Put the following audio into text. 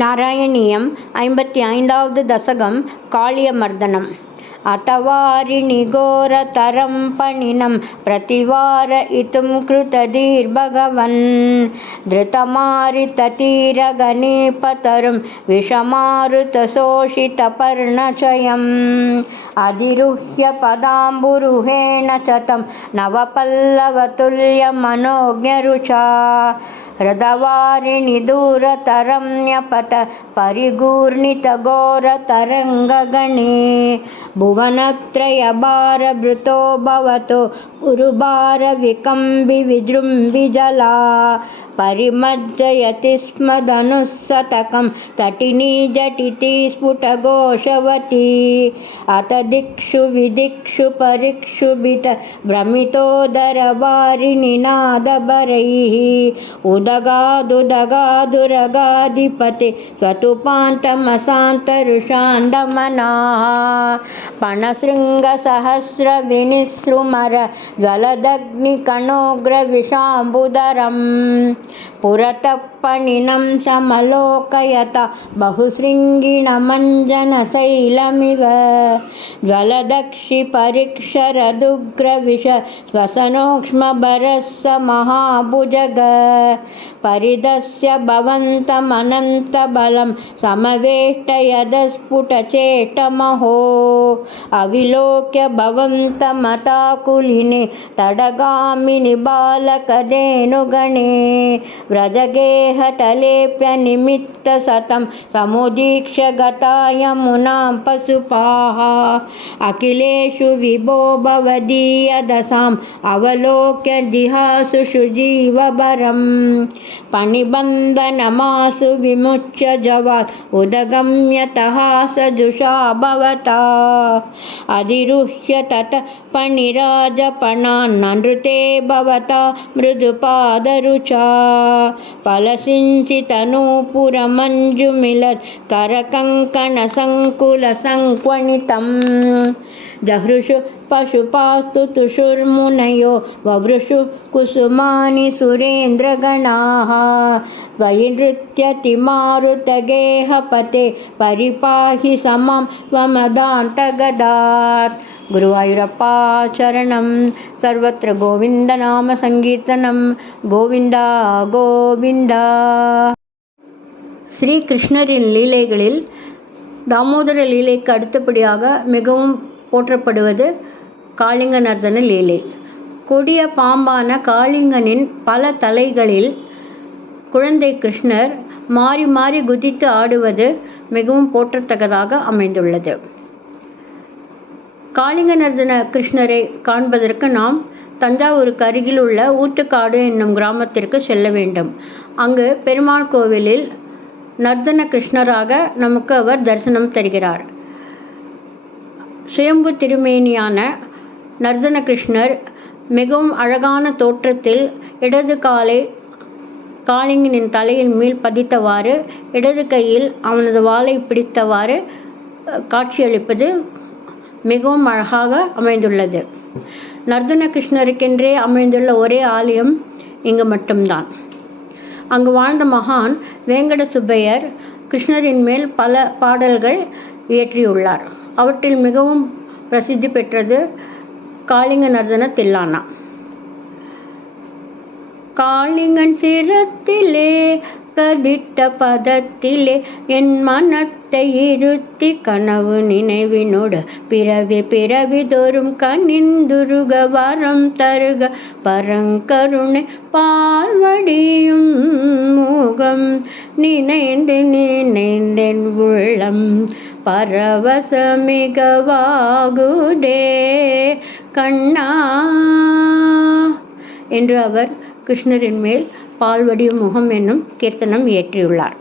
நாராயணியம் ஐம்பத்தி ஐந்தாவது தசகம் காளியமர்தனம் అతవారిని ఘోరతరం పణినం ప్రతివార ఇతుం కృతధీర్భగవన్ ధృతమారితీరగణీపతరుం విషమారుతశోషితపర్ణచయం అధిరుహ్య పదాంబురుహేణ చతం నవపల్లవతుల్యమనోజ్ఞరుచా हृदवारिणि दूरतरं न्यपत परिगूर्णितघोरतरङ्गगणे भुवनत्रयभारभृतो भवतो उरुभारविकम्बि विजृम्बिजला परिमज्जयति स्म धनुः शतकं तटिनी झटिति स्फुटघोषवती अथ दिक्षु विदिक्षु परिक्षुभित भ्रमितोदरवारिणिनादभरैः उदगादुदगादुरगाधिपते स्वतुपान्तमशान्तरुषान्दमनाः पणशृङ्गसहस्रविनिसृमर પુરાતપ పణినం సమలోకయత బహుశృంగిణమంజనశైలమివ జ్వలదక్షి పరిక్షరదుగ్రవిష శ్వసనోక్ష్మభరస్స మహాభుజగ పరిదస్య భవంతమనంతబలం సమవేష్టయదస్ఫుటచేటమహో అవిలోక్య భవంతమతాకులిని తడగామిని బాలకదేనుగణే వ్రజగే व्रजगेहतलेप्यनिमित्तशतं समुदीक्ष्य गता यमुनां पशुपाः अखिलेषु विभो भवदीयदशाम् अवलोक्य जिहासुषु जीवभरम् पणिबन्धनमासु विमुच्य जवात् उदगम्यतः सजुषा भवता अधिरुह्य तत पणिराजपणान्ननृते भवता मृदुपादरुचा फलसिञ्चितनूपुरमञ्जुमिलत् करकङ्कणसङ्कुलसङ्क्वणितम् जहृषु पशुपास्तु तुषुर्मुनयो ववृषु कुसुमानि सुरेन्द्रगणाः। त्वयि नृत्यति मारुतगेहपते परिपाहि समं त्वमदान्तगदात् गुरुवायुरप्पा चरणं सर्वत्र गोविन्दनामसङ्कीर्तनं கோவிந்தா गोविन्दा ஸ்ரீகிருஷ்ணரின் லீலைகளில் தாமோதர லீலைக்கு அடுத்தபடியாக மிகவும் போற்றப்படுவது காளிங்கநர்தன லீலை. கொடிய பாம்பான காளிங்கனின் பல தலைகளில் குழந்தை கிருஷ்ணர் மாறி மாறி குதித்து ஆடுவது மிகவும் போற்றத்தக்கதாக அமைந்துள்ளது. காளிங்கநர்தன கிருஷ்ணரை காண்பதற்கு நாம் தஞ்சாவூருக்கு அருகில் உள்ள ஊத்துக்காடு என்னும் கிராமத்திற்கு செல்ல வேண்டும். அங்கு பெருமாள் கோவிலில் நர்தன கிருஷ்ணராக நமக்கு அவர் தரிசனம் தருகிறார். சுயம்பு திருமேனியான நர்தன கிருஷ்ணர் மிகவும் அழகான தோற்றத்தில் இடது காலை காளிங்கனின் தலையின் மேல் பதித்தவாறு இடது கையில் அவனது வாளை பிடித்தவாறு காட்சியளிப்பது மிகவும் அழகாக அமைந்துள்ளது. நர்தன கிருஷ்ணருக்கென்றே அமைந்துள்ள ஒரே ஆலயம் இங்கு மட்டும்தான். அங்கு வாழ்ந்த மகான் வேங்கட சுப்பையர் கிருஷ்ணரின் மேல் பல பாடல்கள் இயற்றியுள்ளார். அவற்றில் மிகவும் பிரசித்தி பெற்றது காளிங்க நர்தன தில்லானா. காளிங்கன் சிரத்திலே கதித்த பதத்திலே என் மனத்தை இருத்தி கனவு நினைவினோட பிறவி பிறவி தோறும் கனிந்துருக வரம் தருக பரங்கருணை பார்வடியும் மூகம். நினைந்து நினைந்தென் உள்ளம் பரவசமிகவாகுதே கண்ணா! என்று அவர் கிருஷ்ணரின் மேல் பால்வடி முகம் என்னும் கீர்த்தனம் இயற்றியுள்ளார்.